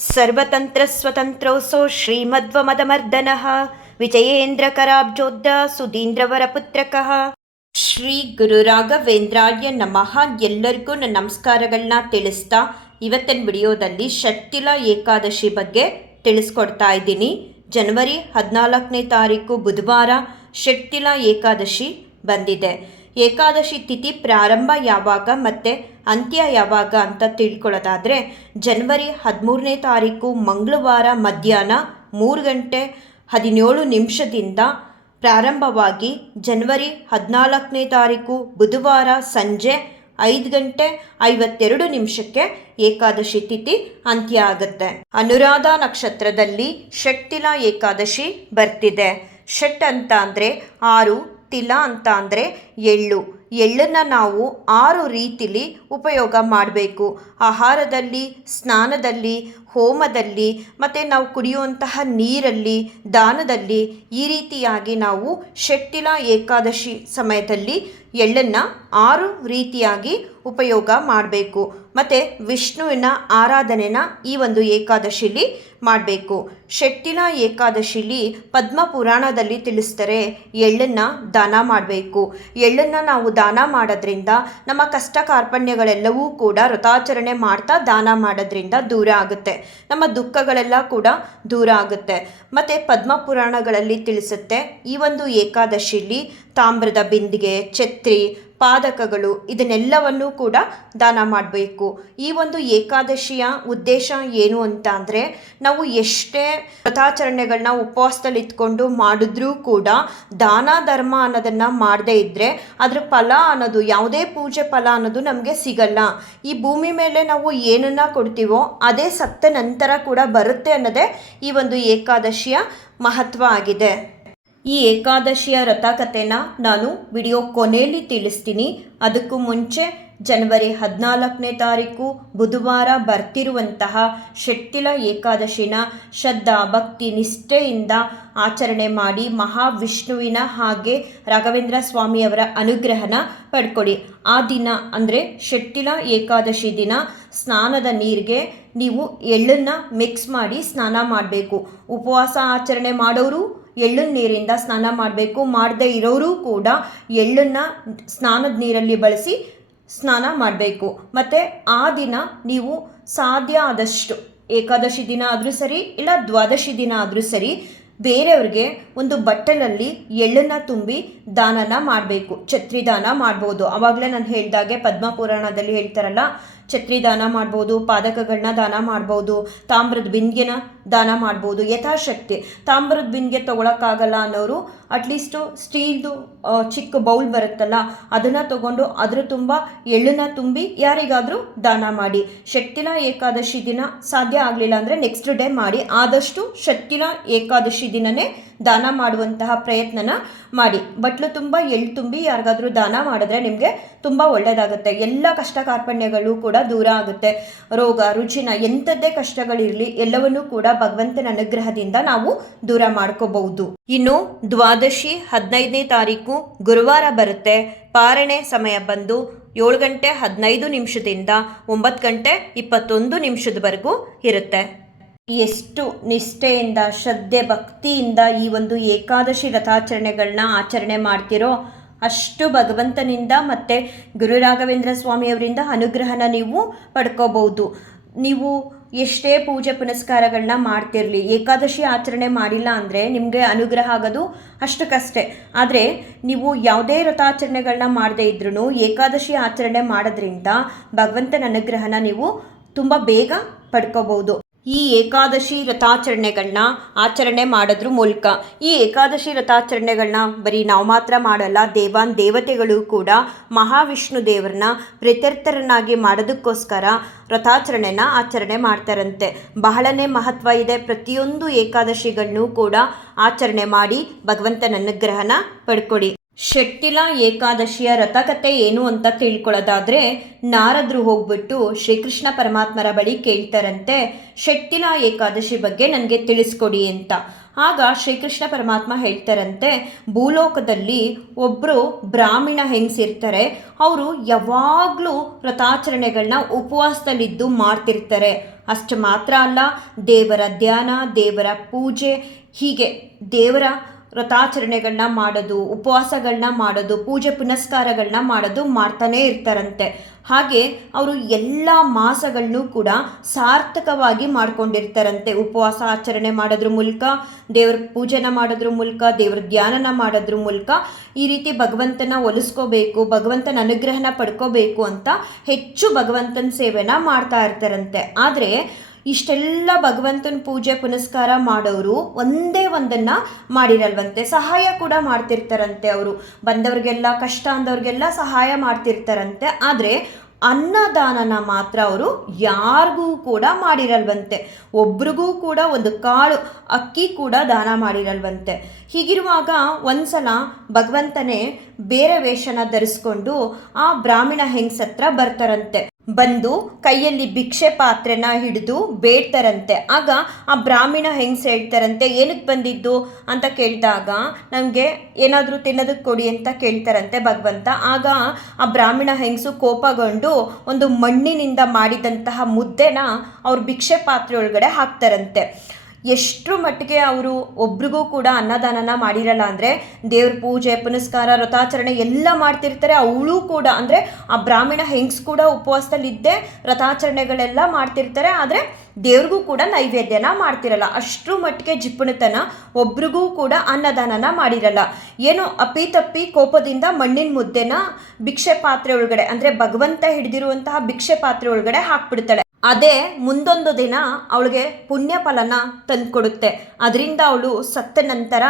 ಸರ್ವತಂತ್ರ ಸ್ವತಂತ್ರೋಸೋ ಶ್ರೀಮಧ್ವಮದಮರ್ದನ ವಿಜಯೇಂದ್ರ ಕರಾಬ್ಜೋದ್ಧ ಸುಧೀಂದ್ರವರ ಪುತ್ರಕಃ ಶ್ರೀ ಗುರು ರಾಘವೇಂದ್ರಾಯ ನಮಃ. ಎಲ್ಲರಿಗೂ ನನ್ನ ನಮಸ್ಕಾರಗಳನ್ನ ತಿಳಿಸ್ತಾ ಇವತ್ತಿನ ವಿಡಿಯೋದಲ್ಲಿ ಷಟ್ಟಿಲ ಏಕಾದಶಿ ಬಗ್ಗೆ ತಿಳಿಸ್ಕೊಡ್ತಾ ಇದ್ದೀನಿ. ಜನವರಿ ಹದಿನಾಲ್ಕನೇ ತಾರೀಕು ಬುಧವಾರ ಷಟ್ಟಿಲ ಏಕಾದಶಿ ಬಂದಿದೆ. ಏಕಾದಶಿ ತಿಥಿ ಪ್ರಾರಂಭ ಯಾವಾಗ ಮತ್ತು ಅಂತ್ಯ ಯಾವಾಗ ಅಂತ ತಿಳ್ಕೊಳ್ಳೋದಾದರೆ ಜನವರಿ ಹದಿಮೂರನೇ ತಾರೀಕು ಮಂಗಳವಾರ ಮಧ್ಯಾಹ್ನ ಮೂರು ಗಂಟೆ ಹದಿನೇಳು ನಿಮಿಷದಿಂದ ಪ್ರಾರಂಭವಾಗಿ ಜನವರಿ ಹದಿನಾಲ್ಕನೇ ತಾರೀಕು ಬುಧವಾರ ಸಂಜೆ ಐದು ಗಂಟೆ ಐವತ್ತೆರಡು ನಿಮಿಷಕ್ಕೆ ಏಕಾದಶಿ ತಿಥಿ ಅಂತ್ಯ ಆಗುತ್ತೆ. ಅನುರಾಧ ನಕ್ಷತ್ರದಲ್ಲಿ ಷಟ್ಟಿಲ ಏಕಾದಶಿ ಬರ್ತಿದೆ. ಷಟ್ ಅಂತ ಅಂದರೆ ಆರು, ತಿಲ ಅಂತ ಅಂದರೆ ಎಳ್ಳು. ಎಳ್ಳನ್ನು ನಾವು ಆರು ರೀತಿಲಿ ಉಪಯೋಗ ಮಾಡಬೇಕು. ಆಹಾರದಲ್ಲಿ, ಸ್ನಾನದಲ್ಲಿ, ಹೋಮದಲ್ಲಿ, ಮತ್ತು ನಾವು ಕುಡಿಯುವಂತಹ ನೀರಲ್ಲಿ, ದಾನದಲ್ಲಿ ಈ ರೀತಿಯಾಗಿ ನಾವು ಶೆಟ್ಟಿಲ ಏಕಾದಶಿ ಸಮಯದಲ್ಲಿ ಎಳ್ಳನ್ನು ಆರು ರೀತಿಯಾಗಿ ಉಪಯೋಗ ಮಾಡಬೇಕು. ಮತ್ತು ವಿಷ್ಣುವಿನ ಆರಾಧನೆನ ಈ ಒಂದು ಏಕಾದಶಿಲಿ ಮಾಡಬೇಕು. ಶೆಟ್ಟಿಲ ಏಕಾದಶಿಲಿ ಪದ್ಮ ಪುರಾಣದಲ್ಲಿ ತಿಳಿಸ್ತಾರೆ ಎಳ್ಳನ್ನು ದಾನ ಮಾಡಬೇಕು. ಎಳ್ಳನ್ನು ನಾವು ದಾನ ಮಾಡೋದ್ರಿಂದ ನಮ್ಮ ಕಷ್ಟ ಕಾರ್ಪಣ್ಯಗಳೆಲ್ಲವೂ ಕೂಡ ವ್ರತಾಚರಣೆ ಮಾಡ್ತಾ ದಾನ ಮಾಡೋದ್ರಿಂದ ದೂರ ಆಗುತ್ತೆ. ನಮ್ಮ ದುಃಖಗಳೆಲ್ಲ ಕೂಡ ದೂರ ಆಗುತ್ತೆ. ಮತ್ತು ಪದ್ಮ ಪುರಾಣಗಳಲ್ಲಿ ತಿಳಿಸುತ್ತೆ, ಈ ಒಂದು ಏಕಾದಶಿಲಿ ತಾಮ್ರದ ಬಿಂದಿಗೆ ಛತ್ರಿ ಪಾದಕಗಳು ಇದನ್ನೆಲ್ಲವನ್ನೂ ಕೂಡ ದಾನ ಮಾಡಬೇಕು. ಈ ಒಂದು ಏಕಾದಶಿಯ ಉದ್ದೇಶ ಏನು ಅಂತ ಅಂದರೆ ನಾವು ಎಷ್ಟೇ ವ್ರತಾಚರಣೆಗಳನ್ನ ಉಪವಾಸದಲ್ಲಿ ಇಟ್ಕೊಂಡು ಮಾಡಿದ್ರೂ ಕೂಡ ದಾನ, ಧರ್ಮ ಅನ್ನೋದನ್ನು ಮಾಡದೇ ಇದ್ದರೆ ಅದರ ಫಲ ಅನ್ನೋದು, ಯಾವುದೇ ಪೂಜೆ ಫಲ ಅನ್ನೋದು ನಮಗೆ ಸಿಗಲ್ಲ. ಈ ಭೂಮಿ ಮೇಲೆ ನಾವು ಏನನ್ನ ಕೊಡ್ತೀವೋ ಅದೇ ಸತ್ತ ನಂತರ ಕೂಡ ಬರುತ್ತೆ ಅನ್ನೋದೇ ಈ ಒಂದು ಏಕಾದಶಿಯ ಮಹತ್ವ ಆಗಿದೆ. ಈ ಏಕಾದಶಿಯ ರಥಕಥೆನ ನಾನು ವಿಡಿಯೋ ಕೊನೆಯಲ್ಲಿ ತಿಳಿಸ್ತೀನಿ. ಅದಕ್ಕೂ ಮುಂಚೆ ಜನವರಿ ಹದಿನಾಲ್ಕನೇ ತಾರೀಕು ಬುಧವಾರ ಬರ್ತಿರುವಂತಹ ಷಟ್ಟಿಲ ಏಕಾದಶಿನ ಶ್ರದ್ಧಾ, ಭಕ್ತಿ, ನಿಷ್ಠೆಯಿಂದ ಆಚರಣೆ ಮಾಡಿ ಮಹಾವಿಷ್ಣುವಿನ ಹಾಗೆ ರಾಘವೇಂದ್ರ ಸ್ವಾಮಿಯವರ ಅನುಗ್ರಹನ ಪಡ್ಕೊಳ್ಳಿ ಆ ದಿನ ಅಂದರೆ ಶೆಟ್ಟಿಲ ಏಕಾದಶಿ ದಿನ ಸ್ನಾನದ ನೀರಿಗೆ ನೀವು ಎಳ್ಳನ್ನು ಮಿಕ್ಸ್ ಮಾಡಿ ಸ್ನಾನ ಮಾಡಬೇಕು. ಉಪವಾಸ ಆಚರಣೆ ಮಾಡೋರು ಎಳ್ಳಿನ ನೀರಿಂದ ಸ್ನಾನ ಮಾಡಬೇಕು. ಮಾಡದೇ ಇರೋರು ಕೂಡ ಎಳ್ಳನ್ನು ಸ್ನಾನದ ನೀರಲ್ಲಿ ಬಳಸಿ ಸ್ನಾನ ಮಾಡಬೇಕು. ಮತ್ತು ಆ ದಿನ ನೀವು ಸಾಧ್ಯ ಆದಷ್ಟು, ಏಕಾದಶಿ ದಿನ ಆದರೂ ಸರಿ ಇಲ್ಲ ದ್ವಾದಶಿ ದಿನ ಆದರೂ ಸರಿ ಬೇರೆಯವ್ರಿಗೆ ಒಂದು ಬಟ್ಟಲಲ್ಲಿ ಎಳ್ಳನ್ನು ತುಂಬಿ ದಾನನ ಮಾಡಬೇಕು. ಛತ್ರಿ ದಾನ ಮಾಡ್ಬೋದು. ಆವಾಗಲೇ ನಾನು ಹೇಳಿದಾಗೆ ಪದ್ಮಪುರಾಣದಲ್ಲಿ ಹೇಳ್ತಾರಲ್ಲ ಛತ್ರಿ ದಾನ ಮಾಡ್ಬೋದು ಪಾದಕಗಳನ್ನ ದಾನ ಮಾಡ್ಬೋದು, ತಾಮ್ರದ ಬಿಂದಿಗೆನ ದಾನ ಮಾಡ್ಬೋದು, ಯಥಾಶಕ್ತಿ. ತಾಮ್ರದ ಬಿಂದಿಗೆ ತೊಗೊಳಕ್ಕಾಗಲ್ಲ ಅನ್ನೋರು ಅಟ್ಲೀಸ್ಟು ಸ್ಟೀಲ್ದು ಚಿಕ್ಕ ಬೌಲ್ ಬರುತ್ತಲ್ಲ, ಅದನ್ನು ತಗೊಂಡು ಅದರ ತುಂಬ ಎಳ್ಳನ್ನು ತುಂಬಿ ಯಾರಿಗಾದರೂ ದಾನ ಮಾಡಿ. ಶಕ್ತಿನ ಏಕಾದಶಿ ದಿನ ಸಾಧ್ಯ ಆಗಲಿಲ್ಲ ಅಂದರೆ ನೆಕ್ಸ್ಟ್ ಡೇ ಮಾಡಿ. ಆದಷ್ಟು ಶಕ್ತಿನ ಏಕಾದಶಿ ದಿನನೇ ದಾನ ಮಾಡುವಂತಹ ಪ್ರಯತ್ನನ ಮಾಡಿ. ಬಟ್ಲು ತುಂಬ, ಎಳ್ಳು ತುಂಬಿ ಯಾರಿಗಾದರೂ ದಾನ ಮಾಡಿದ್ರೆ ನಿಮಗೆ ತುಂಬ ಒಳ್ಳೆಯದಾಗುತ್ತೆ ಎಲ್ಲ ಕಷ್ಟ ಕಾರ್ಪಣ್ಯಗಳು ಕೂಡ ದೂರ ಆಗುತ್ತೆ. ರೋಗ ರುಚಿನ ಎಂಥದ್ದೇ ಕಷ್ಟಗಳಿರಲಿ ಎಲ್ಲವನ್ನೂ ಕೂಡ ಭಗವಂತನ ಅನುಗ್ರಹದಿಂದ ನಾವು ದೂರ ಮಾಡ್ಕೋಬಹುದು. ಇನ್ನು ದ್ವಾದಶಿ ಹದಿನೈದನೇ ತಾರೀಕು ಗುರುವಾರ ಬರುತ್ತೆ. ಪಾರಣೆ ಸಮಯ ಬಂದು ಏಳು ಗಂಟೆ ಹದಿನೈದು ನಿಮಿಷದಿಂದ ಒಂಬತ್ತು ಗಂಟೆ ಇಪ್ಪತ್ತೊಂದು ನಿಮಿಷದವರೆಗೂ ಇರುತ್ತೆ. ಎಷ್ಟು ನಿಷ್ಠೆಯಿಂದ, ಶ್ರದ್ಧೆ, ಭಕ್ತಿಯಿಂದ ಈ ಒಂದು ಏಕಾದಶಿ ರಥಾಚರಣೆಗಳನ್ನ ಆಚರಣೆ ಮಾಡ್ತಿರೋ ಅಷ್ಟು ಭಗವಂತನಿಂದ ಮತ್ತು ಗುರು ರಾಘವೇಂದ್ರ ಸ್ವಾಮಿಯವರಿಂದ ಅನುಗ್ರಹನ ನೀವು ಪಡ್ಕೋಬಹುದು. ನೀವು ಎಷ್ಟೇ ಪೂಜೆ ಪುನಸ್ಕಾರಗಳನ್ನ ಮಾಡ್ತಿರಲಿ, ಏಕಾದಶಿ ಆಚರಣೆ ಮಾಡಿಲ್ಲ ಅಂದರೆ ನಿಮಗೆ ಅನುಗ್ರಹ ಆಗೋದು ಅಷ್ಟಕ್ಕಷ್ಟೇ. ಆದರೆ ನೀವು ಯಾವುದೇ ವ್ರತಾಚರಣೆಗಳನ್ನ ಮಾಡದೇ ಇದ್ರೂ ಏಕಾದಶಿ ಆಚರಣೆ ಮಾಡೋದ್ರಿಂದ ಭಗವಂತನ ಅನುಗ್ರಹನ ನೀವು ತುಂಬ ಬೇಗ ಪಡ್ಕೋಬಹುದು. ಈ ಏಕಾದಶಿ ವ್ರತಾಚರಣೆಗಳನ್ನ ಆಚರಣೆ ಮಾಡೋದ್ರ ಮೂಲಕ. ಈ ಏಕಾದಶಿ ವ್ರತಾಚರಣೆಗಳನ್ನ ಬರೀ ನಾವು ಮಾತ್ರ ಮಾಡಲ್ಲ, ದೇವಾನ್ ದೇವತೆಗಳು ಕೂಡ ಮಹಾವಿಷ್ಣು ದೇವರನ್ನ ಪ್ರತ್ಯರ್ಥರನ್ನಾಗಿ ಮಾಡೋದಕ್ಕೋಸ್ಕರ ವ್ರತಾಚರಣೆನ ಆಚರಣೆ ಮಾಡ್ತಾರಂತೆ. ಬಹಳನೇ ಮಹತ್ವ ಇದೆ, ಪ್ರತಿಯೊಂದು ಏಕಾದಶಿಗಳನ್ನೂ ಕೂಡ ಆಚರಣೆ ಮಾಡಿ ಭಗವಂತನ ಅನುಗ್ರಹನ ಪಡ್ಕೊಡಿ. ಶೆಟ್ಟಿಲ ಏಕಾದಶಿಯ ರಥಕತೆ ಏನು ಅಂತ ತಿಳ್ಕೊಳ್ಳೋದಾದ್ರೆ ನಾರದ್ರು ಹೋಗ್ಬಿಟ್ಟು ಶ್ರೀಕೃಷ್ಣ ಪರಮಾತ್ಮರ ಬಳಿ ಕೇಳ್ತಾರಂತೆ, ಶೆಟ್ಟಿಲ ಏಕಾದಶಿ ಬಗ್ಗೆ ನನಗೆ ತಿಳಿಸ್ಕೊಡಿ ಅಂತ. ಆಗ ಶ್ರೀಕೃಷ್ಣ ಪರಮಾತ್ಮ ಹೇಳ್ತಾರಂತೆ, ಭೂಲೋಕದಲ್ಲಿ ಒಬ್ಬರು ಬ್ರಾಹ್ಮಣ ಹೆಂಗಸಿರ್ತಾರೆ, ಅವರು ಯಾವಾಗಲೂ ವ್ರತಾಚರಣೆಗಳನ್ನ ಉಪವಾಸದಲ್ಲಿದ್ದು ಮಾಡ್ತಿರ್ತಾರೆ. ಅಷ್ಟು ಮಾತ್ರ ಅಲ್ಲ, ದೇವರ ಧ್ಯಾನ, ದೇವರ ಪೂಜೆ, ಹೀಗೆ ದೇವರ ವ್ರತಾಚರಣೆಗಳನ್ನ ಮಾಡೋದು ಉಪವಾಸಗಳನ್ನ ಮಾಡೋದು, ಪೂಜೆ ಪುನಸ್ಕಾರಗಳನ್ನ ಮಾಡೋದು ಮಾಡ್ತಾನೇ ಇರ್ತಾರಂತೆ. ಹಾಗೆ ಅವರು ಎಲ್ಲ ಮಾಸಗಳನ್ನೂ ಕೂಡ ಸಾರ್ಥಕವಾಗಿ ಮಾಡ್ಕೊಂಡಿರ್ತಾರಂತೆ. ಉಪವಾಸ, ಆಚರಣೆ ಮಾಡೋದ್ರ ಮೂಲಕ, ದೇವ್ರ ಪೂಜೆನ ಮಾಡೋದ್ರ ಮೂಲಕ, ದೇವ್ರ ಧ್ಯಾನನ ಮಾಡೋದ್ರ ಮೂಲಕ ಈ ರೀತಿ ಭಗವಂತನ ಒಲಿಸ್ಕೋಬೇಕು, ಭಗವಂತನ ಅನುಗ್ರಹನ ಪಡ್ಕೋಬೇಕು ಅಂತ ಹೆಚ್ಚು ಭಗವಂತನ ಸೇವೆನ ಮಾಡ್ತಾ ಇರ್ತಾರಂತೆ. ಆದರೆ ಇಷ್ಟೆಲ್ಲ ಭಗವಂತನ ಪೂಜೆ ಪುನಸ್ಕಾರ ಮಾಡೋರು ಒಂದೇ ಒಂದನ್ನು ಮಾಡಿರಲ್ವಂತೆ, ಸಹಾಯ ಕೂಡ ಮಾಡ್ತಿರ್ತಾರಂತೆ ಅವರು. ಬಂದವ್ರಿಗೆಲ್ಲ ಕಷ್ಟ ಅಂದವ್ರಿಗೆಲ್ಲ ಸಹಾಯ ಮಾಡ್ತಿರ್ತಾರಂತೆ, ಆದರೆ ಅನ್ನದಾನನ ಮಾತ್ರ ಅವರು ಯಾರಿಗೂ ಕೂಡ ಮಾಡಿರಲ್ವಂತೆ. ಒಬ್ರಿಗೂ ಕೂಡ ಒಂದು ಕಾಳು ಅಕ್ಕಿ ಕೂಡ ದಾನ ಮಾಡಿರಲ್ವಂತೆ. ಹೀಗಿರುವಾಗ ಒಂದ್ಸಲ ಭಗವಂತನೇ ಬೇರೆ ವೇಷನ ಧರಿಸ್ಕೊಂಡು ಆ ಬ್ರಾಹ್ಮಣ ಹೆಂಗಸತ್ರ ಬರ್ತಾರಂತೆ. ಬಂದು ಕೈಯಲ್ಲಿ ಭಿಕ್ಷೆ ಪಾತ್ರೆನ ಹಿಡಿದು ಬೇಡ್ತಾರಂತೆ. ಆಗ ಆ ಬ್ರಾಹ್ಮಣ ಹೆಂಗ್ಸ್ ಹೇಳ್ತಾರಂತೆ ಏನಕ್ಕೆ ಬಂದಿದ್ದು? ಅಂತ ಕೇಳಿದಾಗ, ನಮಗೆ ಏನಾದರೂ ತಿನ್ನೋದಕ್ಕೆ ಕೊಡಿ ಅಂತ ಕೇಳ್ತಾರಂತೆ ಭಗವಂತ. ಆಗ ಆ ಬ್ರಾಹ್ಮಣ ಹೆಂಗಸು ಕೋಪಗೊಂಡು ಒಂದು ಮಣ್ಣಿನಿಂದ ಮಾಡಿದಂತಹ ಮುದ್ದೆನ ಅವ್ರ ಭಿಕ್ಷೆ ಪಾತ್ರೆ ಒಳಗಡೆ ಹಾಕ್ತಾರಂತೆ. ಎಷ್ಟು ಮಟ್ಟಿಗೆ ಅವರು ಒಬ್ರಿಗೂ ಕೂಡ ಅನ್ನದಾನನ ಮಾಡಿರಲ್ಲ ಅಂದರೆ ದೇವ್ರ ಪೂಜೆ, ಪುನಸ್ಕಾರ ವ್ರತಾಚರಣೆ ಎಲ್ಲ ಮಾಡ್ತಿರ್ತಾರೆ. ಅವಳು ಕೂಡ ಅಂದರೆ ಆ ಬ್ರಾಹ್ಮಣ ಹೆಂಗ್ಸ್ ಕೂಡ ಉಪವಾಸದಲ್ಲಿದ್ದೇ ವ್ರತಾಚರಣೆಗಳೆಲ್ಲ ಮಾಡ್ತಿರ್ತಾರೆ. ಆದರೆ ದೇವ್ರಿಗೂ ಕೂಡ ನೈವೇದ್ಯನ ಮಾಡ್ತಿರಲ್ಲ. ಅಷ್ಟರ ಮಟ್ಟಿಗೆ ಜಿಪ್ಪಣತನ ಒಬ್ರಿಗೂ ಕೂಡ ಅನ್ನದಾನನ ಮಾಡಿರಲ್ಲ. ಏನೋ ಅಪ್ಪಿತಪ್ಪಿ ಕೋಪದಿಂದ ಮಣ್ಣಿನ ಮುದ್ದೆನ ಭಿಕ್ಷೆ ಪಾತ್ರೆ ಒಳಗಡೆ ಅಂದರೆ ಭಗವಂತ ಹಿಡಿದಿರುವಂತಹ ಭಿಕ್ಷೆ ಪಾತ್ರೆ ಒಳಗಡೆ ಹಾಕ್ಬಿಡ್ತಾಳೆ. ಅದೇ ಮುಂದೊಂದು ದಿನ ಅವಳಿಗೆ ಪುಣ್ಯ ಫಲನ ತಂದುಕೊಡುತ್ತೆ. ಅದರಿಂದ ಅವಳು ಸತ್ತ ನಂತರ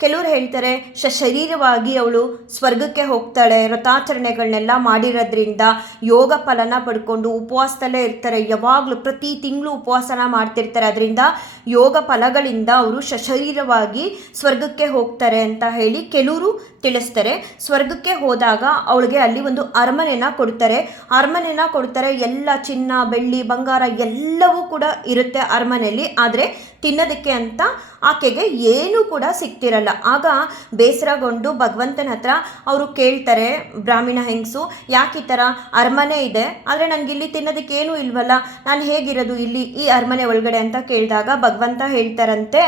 ಕೆಲವರು ಹೇಳ್ತಾರೆ ಶರೀರವಾಗಿ ಅವಳು ಸ್ವರ್ಗಕ್ಕೆ ಹೋಗ್ತಾಳೆ ವ್ರತಾಚರಣೆಗಳನ್ನೆಲ್ಲ ಮಾಡಿರೋದ್ರಿಂದ ಯೋಗ ಫಲನ ಪಡ್ಕೊಂಡು ಉಪವಾಸದಲ್ಲೇ ಇರ್ತಾರೆ. ಯಾವಾಗಲೂ ಪ್ರತಿ ತಿಂಗಳು ಉಪವಾಸನ ಮಾಡ್ತಿರ್ತಾರೆ. ಅದರಿಂದ ಯೋಗ ಫಲಗಳಿಂದ ಅವರು ಶರೀರವಾಗಿ ಸ್ವರ್ಗಕ್ಕೆ ಹೋಗ್ತಾರೆ ಅಂತ ಹೇಳಿ ಕೆಲವರು ತಿಳಿಸ್ತಾರೆ. ಸ್ವರ್ಗಕ್ಕೆ ಹೋದಾಗ ಅವಳಿಗೆ ಅಲ್ಲಿ ಒಂದು ಅರಮನೆನ ಕೊಡ್ತಾರೆ. ಅರಮನೆನ ಕೊಡ್ತಾರೆ. ಎಲ್ಲ ಚಿನ್ನ, ಬೆಳ್ಳಿ ಬಂಗಾರ ಎಲ್ಲವೂ ಕೂಡ ಇರುತ್ತೆ ಅರಮನೆಯಲ್ಲಿ. ಆದರೆ ತಿನ್ನೋದಕ್ಕೆ ಅಂತ ಆಕೆಗೆ ಏನೂ ಕೂಡ ಸಿಗ್ತಿರಲ್ಲ. ಆಗ ಬೇಸರಗೊಂಡು ಭಗವಂತನ ಹತ್ರ ಅವರು ಕೇಳ್ತಾರೆ, ಬ್ರಾಹ್ಮಣ ಹೆಂಗಸು? ಯಾಕೆ ಈ ಥರ ಅರಮನೆ ಇದೆ? ಆದರೆ ನನಗೆ ಇಲ್ಲಿ ತಿನ್ನೋದಕ್ಕೆ ಏನೂ ಇಲ್ವಲ್ಲ. ನಾನು ಹೇಗಿರೋದು ಇಲ್ಲಿ, ಈ ಅರಮನೆ ಒಳಗಡೆ? ಅಂತ ಕೇಳಿದಾಗ ಭಗವಂತ ಹೇಳ್ತಾರಂತೆ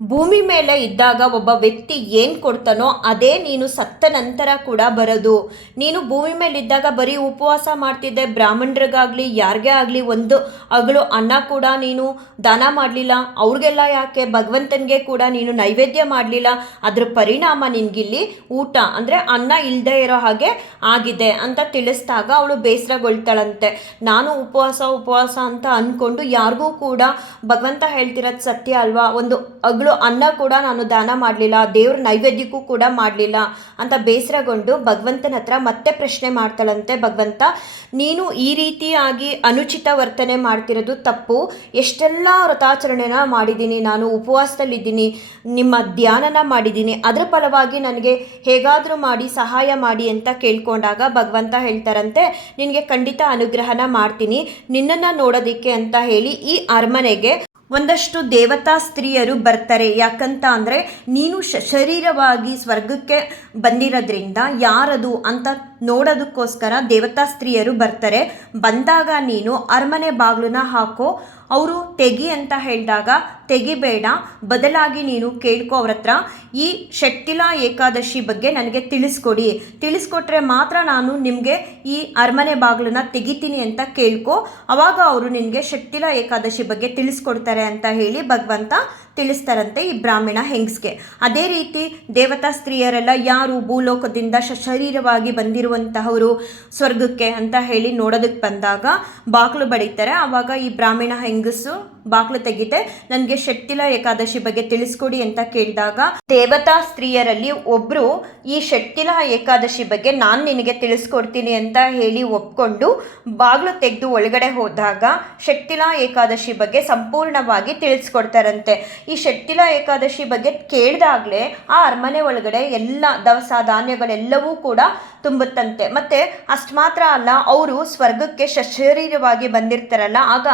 ಭೂಮಿ ಮೇಲೆ ಇದ್ದಾಗ ಒಬ್ಬ ವ್ಯಕ್ತಿ ಏನು ಕೊಡ್ತಾನೋ ಅದೇ ನೀನು ಸತ್ತ ನಂತರ ಕೂಡ ಬರೋದು. ನೀನು ಭೂಮಿ ಮೇಲೆ ಇದ್ದಾಗ ಬರೀ ಉಪವಾಸ ಮಾಡ್ತಿದ್ದೆ, ಬ್ರಾಹ್ಮಣರಿಗಾಗಲಿ, ಯಾರಿಗೇ ಆಗಲಿ ಒಂದು ಅಗಳು ಅನ್ನ ಕೂಡ ನೀನು ದಾನ ಮಾಡಲಿಲ್ಲ. ಅವ್ರಿಗೆಲ್ಲ ಯಾಕೆ? ಭಗವಂತನಿಗೆ ಕೂಡ ನೀನು ನೈವೇದ್ಯ ಮಾಡಲಿಲ್ಲ. ಅದ್ರ ಪರಿಣಾಮ ನಿನಗಿಲ್ಲಿ ಊಟ, ಅಂದರೆ ಅನ್ನ ಇಲ್ಲದೆ ಇರೋ ಹಾಗೆ ಆಗಿದೆ ಅಂತ ತಿಳಿಸ್ದಾಗ ಅವಳು ಬೇಸರಗೊಳ್ತಾಳಂತೆ. ನಾನು ಉಪವಾಸ ಉಪವಾಸ ಅಂತ ಅಂದ್ಕೊಂಡು ಯಾರಿಗೂ ಕೂಡ ಭಗವಂತ ಹೇಳ್ತಿರೋದು ಸತ್ಯ ಅಲ್ವಾ? ಒಂದು ಅಗಳು ಅನ್ನ ಕೂಡ ನಾನು ದಾನ ಮಾಡಲಿಲ್ಲ, ದೇವ್ರ ನೈವೇದ್ಯಕ್ಕೂ ಕೂಡ ಮಾಡಲಿಲ್ಲ ಅಂತ ಬೇಸರಗೊಂಡು ಭಗವಂತನ ಹತ್ರ ಮತ್ತೆ ಪ್ರಶ್ನೆ ಮಾಡ್ತಾಳಂತೆ, ಭಗವಂತ ನೀನು ಈ ರೀತಿಯಾಗಿ ಅನುಚಿತ ವರ್ತನೆ ಮಾಡ್ತಿರೋದು ತಪ್ಪು, ಎಷ್ಟೆಲ್ಲ ವ್ರತಾಚರಣೆನ ಮಾಡಿದ್ದೀನಿ, ನಾನು ಉಪವಾಸದಲ್ಲಿದ್ದೀನಿ, ನಿಮ್ಮ ಧ್ಯಾನನ ಮಾಡಿದ್ದೀನಿ, ಅದರ ಫಲವಾಗಿ ನನಗೆ ಹೇಗಾದರೂ ಮಾಡಿ, ಸಹಾಯ ಮಾಡಿ ಅಂತ ಕೇಳ್ಕೊಂಡಾಗ ಭಗವಂತ ಹೇಳ್ತಾರಂತೆ, ನಿನಗೆ ಖಂಡಿತ ಅನುಗ್ರಹನ ಮಾಡ್ತೀನಿ, ನಿನ್ನನ್ನು ನೋಡೋದಕ್ಕೆ ಅಂತ ಹೇಳಿ ಈ ಅರಮನೆಗೆ ಒಂದಷ್ಟು ದೇವತಾ ಸ್ತ್ರೀಯರು ಬರ್ತಾರೆ. ಯಾಕಂತ ಅಂದರೆ ನೀನು ಶ, ಶರೀರವಾಗಿ ಸ್ವರ್ಗಕ್ಕೆ ಬಂದಿರೋದ್ರಿಂದ ಯಾರದು ಅಂತ ನೋಡೋದಕ್ಕೋಸ್ಕರ ದೇವತಾ ಸ್ತ್ರೀಯರು ಬರ್ತಾರೆ. ಬಂದಾಗ ನೀನು ಅರಮನೆ ಬಾಗಿಲನ್ನ ಹಾಕೋ ಅವರು ತೆಗಿ ಅಂತ ಹೇಳಿದಾಗ ತೆಗಿಬೇಡ ಬದಲಾಗಿ ನೀನು ಕೇಳ್ಕೊ ಅವ್ರ ಹತ್ರ. ಈ ಶಕ್ತಿಲಾ ಏಕಾದಶಿ ಬಗ್ಗೆ ನನಗೆ ತಿಳಿಸ್ಕೊಡಿ. ತಿಳಿಸ್ಕೊಟ್ರೆ ಮಾತ್ರ ನಾನು ನಿಮಗೆ ಈ ಅರಮನೆ ಬಾಗಿಲನ್ನ ತೆಗಿತೀನಿ ಅಂತ ಕೇಳ್ಕೊ. ಅವಾಗ ಅವರು ನಿನಗೆ ಶಕ್ತಿಲ ಏಕಾದಶಿ ಬಗ್ಗೆ ತಿಳಿಸ್ಕೊಡ್ತಾರೆ ಅಂತ ಹೇಳಿ ಭಗವಂತ ತಿಳಿಸ್ತಾರಂತೆ ಈ ಬ್ರಾಹ್ಮಣ ಹೆಂಗ್ಸ್ಗೆ. ಅದೇ ರೀತಿ ದೇವತಾ ಸ್ತ್ರೀಯರೆಲ್ಲ ಯಾರು ಭೂಲೋಕದಿಂದ ಶರೀರವಾಗಿ ಬಂದಿರುವಂತಹವರು ಸ್ವರ್ಗಕ್ಕೆ ಅಂತ ಹೇಳಿ ನೋಡೋದಕ್ಕೆ ಬಂದಾಗ ಬಾಗಿಲು ಬಡಿತಾರೆ. ಆವಾಗ ಈ ಬ್ರಾಹ್ಮಣ ಹೆಂಗ್ ಹೆಂಗಸು ಬಾಗ್ಲು ತೆಗಿತೆ, ನನಗೆ ಶಕ್ತಿಲ ಏಕಾದಶಿ ಬಗ್ಗೆ ತಿಳಿಸ್ಕೊಡಿ ಅಂತ ಕೇಳಿದಾಗ, ದೇವತಾ ಸ್ತ್ರೀಯರಲ್ಲಿ ಒಬ್ರು ಈ ಶಕ್ತಿಲ ಏಕಾದಶಿ ಬಗ್ಗೆ ನಾನು ನಿನಗೆ ತಿಳಿಸ್ಕೊಡ್ತೀನಿ ಅಂತ ಹೇಳಿ ಒಪ್ಕೊಂಡು ಬಾಗ್ಲು ತೆಗೆದು ಒಳಗಡೆ ಹೋದಾಗ ಶಕ್ತಿಲ ಏಕಾದಶಿ ಬಗ್ಗೆ ಸಂಪೂರ್ಣವಾಗಿ ತಿಳಿಸ್ಕೊಡ್ತಾರಂತೆ. ಈ ಶಕ್ತಿಲ ಏಕಾದಶಿ ಬಗ್ಗೆ ಕೇಳಿದಾಗಲೇ ಆ ಅರಮನೆ ಒಳಗಡೆ ಎಲ್ಲ ದವಸ ಧಾನ್ಯಗಳೆಲ್ಲವೂ ಕೂಡ ತುಂಬುತ್ತಂತೆ. ಮತ್ತೆ ಅಷ್ಟು ಮಾತ್ರ ಅಲ್ಲ, ಅವರು ಸ್ವರ್ಗಕ್ಕೆ ಸಶರೀರವಾಗಿ ಬಂದಿರ್ತಾರಲ್ಲ, ಆಗ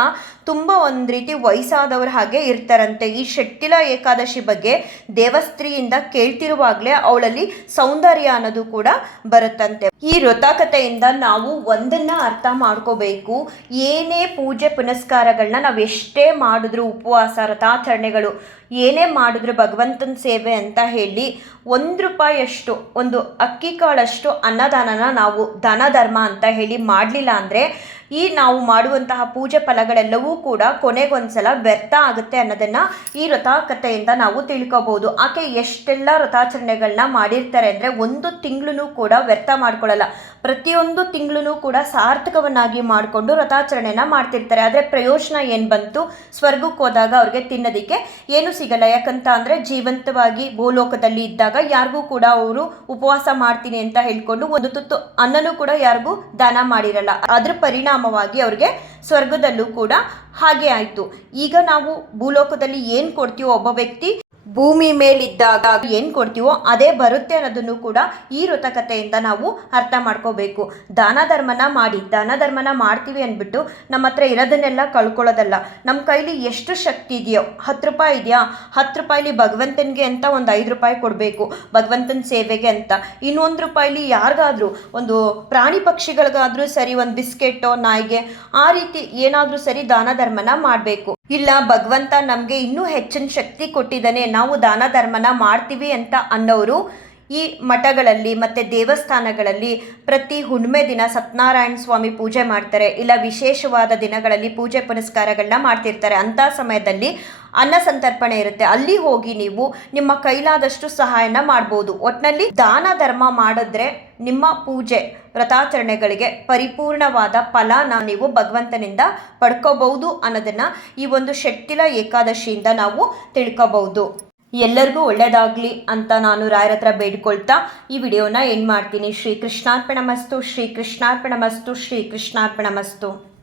ತುಂಬ ಒಂದು ರೀತಿ ವಯಸ್ಸಾದವ್ರ ಹಾಗೆ ಇರ್ತಾರಂತೆ. ಈ ಶೆಟ್ಟಿಲ ಏಕಾದಶಿ ಬಗ್ಗೆ ದೇವಸ್ತ್ರೀಯಿಂದ ಕೇಳ್ತಿರುವಾಗಲೇ ಅವಳಲ್ಲಿ ಸೌಂದರ್ಯ ಅನ್ನೋದು ಕೂಡ ಬರುತ್ತಂತೆ. ಈ ವೃತಾಕತೆಯಿಂದ ನಾವು ಒಂದನ್ನ ಅರ್ಥ ಮಾಡ್ಕೋಬೇಕು. ಏನೇ ಪೂಜೆ ಪುನಸ್ಕಾರಗಳನ್ನ ನಾವು ಎಷ್ಟೇ ಮಾಡಿದ್ರು ಉಪವಾಸ ವ್ರತಾಚರಣೆಗಳು ಏನೇ ಮಾಡಿದ್ರು ಭಗವಂತನ ಸೇವೆ ಅಂತ ಹೇಳಿ ಒಂದು ರೂಪಾಯಿಯಷ್ಟು ಒಂದು ಅಕ್ಕಿ ಕಾಳಷ್ಟು ಅನ್ನದಾನನ ನಾವು ದಾನ ಧರ್ಮ ಅಂತ ಹೇಳಿ ಮಾಡಲಿಲ್ಲ ಅಂದರೆ ಈ ನಾವು ಮಾಡುವಂತಹ ಪೂಜೆ ಫಲಗಳೆಲ್ಲವೂ ಕೂಡ ಕೊನೆಗೊಂದ್ಸಲ ವ್ಯರ್ಥ ಆಗುತ್ತೆ ಅನ್ನೋದನ್ನು ಈ ವ್ರತಾಕತೆಯಿಂದ ನಾವು ತಿಳ್ಕೊಬೋದು. ಆಕೆ ಎಷ್ಟೆಲ್ಲ ವ್ರತಾಚರಣೆಗಳನ್ನ ಮಾಡಿರ್ತಾರೆ ಅಂದರೆ ಒಂದು ತಿಂಗಳೂ ಕೂಡ ವ್ಯರ್ಥ ಮಾಡ್ಕೊಳ್ಳಲ್ಲ ಪ್ರತಿಯೊಂದು ತಿಂಗಳೂ ಕೂಡ ಸಾರ್ಥಕವನ್ನಾಗಿ ಮಾಡಿಕೊಂಡು ವ್ರತಾಚರಣೆನ ಮಾಡ್ತಿರ್ತಾರೆ. ಆದರೆ ಪ್ರಯೋಜನ ಏನು ಬಂತು? ಸ್ವರ್ಗಕ್ಕೆ ಹೋದಾಗ ಅವ್ರಿಗೆ ತಿನ್ನೋದಕ್ಕೆ ಏನು ಸಿಗಲ್ಲ. ಯಾಕಂತ ಅಂದ್ರೆ ಜೀವಂತವಾಗಿ ಭೂಲೋಕದಲ್ಲಿ ಇದ್ದಾಗ ಯಾರಿಗೂ ಕೂಡ ಅವರು ಉಪವಾಸ ಮಾಡ್ತೀನಿ ಅಂತ ಹೇಳ್ಕೊಂಡು ಒಂದು ತುತ್ತು ಅನ್ನನೂ ಕೂಡ ಯಾರಿಗೂ ದಾನ ಮಾಡಿರಲ್ಲ. ಅದ್ರ ಪರಿಣಾಮವಾಗಿ ಅವ್ರಿಗೆ ಸ್ವರ್ಗದಲ್ಲೂ ಕೂಡ ಹಾಗೆ ಆಯಿತು. ಈಗ ನಾವು ಭೂಲೋಕದಲ್ಲಿ ಏನು ಕೊಡ್ತೀವೋ ಒಬ್ಬ ವ್ಯಕ್ತಿ ಭೂಮಿ ಮೇಲಿದ್ದಾಗ ಏನು ಕೊಡ್ತೀವೋ ಅದೇ ಬರುತ್ತೆ ಅನ್ನೋದನ್ನು ಕೂಡ ಈ ವೃತಕಥೆಯಿಂದ ನಾವು ಅರ್ಥ ಮಾಡ್ಕೋಬೇಕು. ದಾನ ಧರ್ಮನ ಮಾಡಿ, ದಾನ ಧರ್ಮನ ಮಾಡ್ತೀವಿ ಅಂದ್ಬಿಟ್ಟು ನಮ್ಮ ಹತ್ರ ಇರೋದನ್ನೆಲ್ಲ ಕಳ್ಕೊಳ್ಳೋದಲ್ಲ. ನಮ್ಮ ಕೈಲಿ ಎಷ್ಟು ಶಕ್ತಿ ಇದೆಯೋ, ಹತ್ತು ರೂಪಾಯಿ ಇದೆಯಾ? ಹತ್ತು ರೂಪಾಯಿಲಿ ಭಗವಂತನಿಗೆ ಅಂತ ಒಂದು ಐದು ರೂಪಾಯಿ ಕೊಡಬೇಕು, ಭಗವಂತನ ಸೇವೆಗೆ ಅಂತ. ಇನ್ನೊಂದು ರೂಪಾಯಿಲಿ ಯಾರಿಗಾದ್ರೂ, ಒಂದು ಪ್ರಾಣಿ ಪಕ್ಷಿಗಳಿಗಾದ್ರೂ ಸರಿ, ಒಂದು ಬಿಸ್ಕೆಟೋ, ನಾಯಿಗೆ, ಆ ರೀತಿ ಏನಾದರೂ ಸರಿ ದಾನ ಧರ್ಮನ ಮಾಡಬೇಕು. ಇಲ್ಲ ಭಗವಂತ ನಮಗೆ ಇನ್ನೂ ಹೆಚ್ಚಿನ ಶಕ್ತಿ ಕೊಟ್ಟಿದ್ದಾನೆ ನಾವು ದಾನ ಧರ್ಮನ ಮಾಡ್ತೀವಿ ಅಂತ ಅನ್ನೋರು ಈ ಮಠಗಳಲ್ಲಿ ಮತ್ತು ದೇವಸ್ಥಾನಗಳಲ್ಲಿ ಪ್ರತಿ ಹುಣ್ಮೆ ದಿನ ಸತ್ಯನಾರಾಯಣ ಸ್ವಾಮಿ ಪೂಜೆ ಮಾಡ್ತಾರೆ. ಇಲ್ಲ, ವಿಶೇಷವಾದ ದಿನಗಳಲ್ಲಿ ಪೂಜೆ ಪುನಸ್ಕಾರಗಳನ್ನ ಮಾಡ್ತಿರ್ತಾರೆ. ಅಂಥ ಸಮಯದಲ್ಲಿ ಅನ್ನ ಸಂತರ್ಪಣೆ ಇರುತ್ತೆ. ಅಲ್ಲಿ ಹೋಗಿ ನೀವು ನಿಮ್ಮ ಕೈಲಾದಷ್ಟು ಸಹಾಯನ ಮಾಡ್ಬೋದು. ಒಟ್ಟಿನಲ್ಲಿ ದಾನ ಧರ್ಮ ಮಾಡಿದ್ರೆ ನಿಮ್ಮ ಪೂಜೆ ವ್ರತಾಚರಣೆಗಳಿಗೆ ಪರಿಪೂರ್ಣವಾದ ಫಲನ ನೀವು ಭಗವಂತನಿಂದ ಪಡ್ಕೋಬಹುದು ಅನ್ನೋದನ್ನು ಈ ಒಂದು ಶಕ್ತಿಲ ಏಕಾದಶಿಯಿಂದ ನಾವು ತಿಳ್ಕೋಬಹುದು. ಎಲ್ಲರಿಗೂ ಒಳ್ಳೆಯದಾಗಲಿ ಅಂತ ನಾನು ರಾಯರ ಹತ್ರ ಬೇಡ್ಕೊಳ್ತಾ ಈ ವಿಡಿಯೋನ ಎಂಡ್ ಮಾಡ್ತೀನಿ. ಶ್ರೀ ಕೃಷ್ಣಾರ್ಪಣ ಮಸ್ತು ಶ್ರೀ ಕೃಷ್ಣಾರ್ಪಣ ಮಸ್ತು ಶ್ರೀ ಕೃಷ್ಣಾರ್ಪಣ ಮಸ್ತು.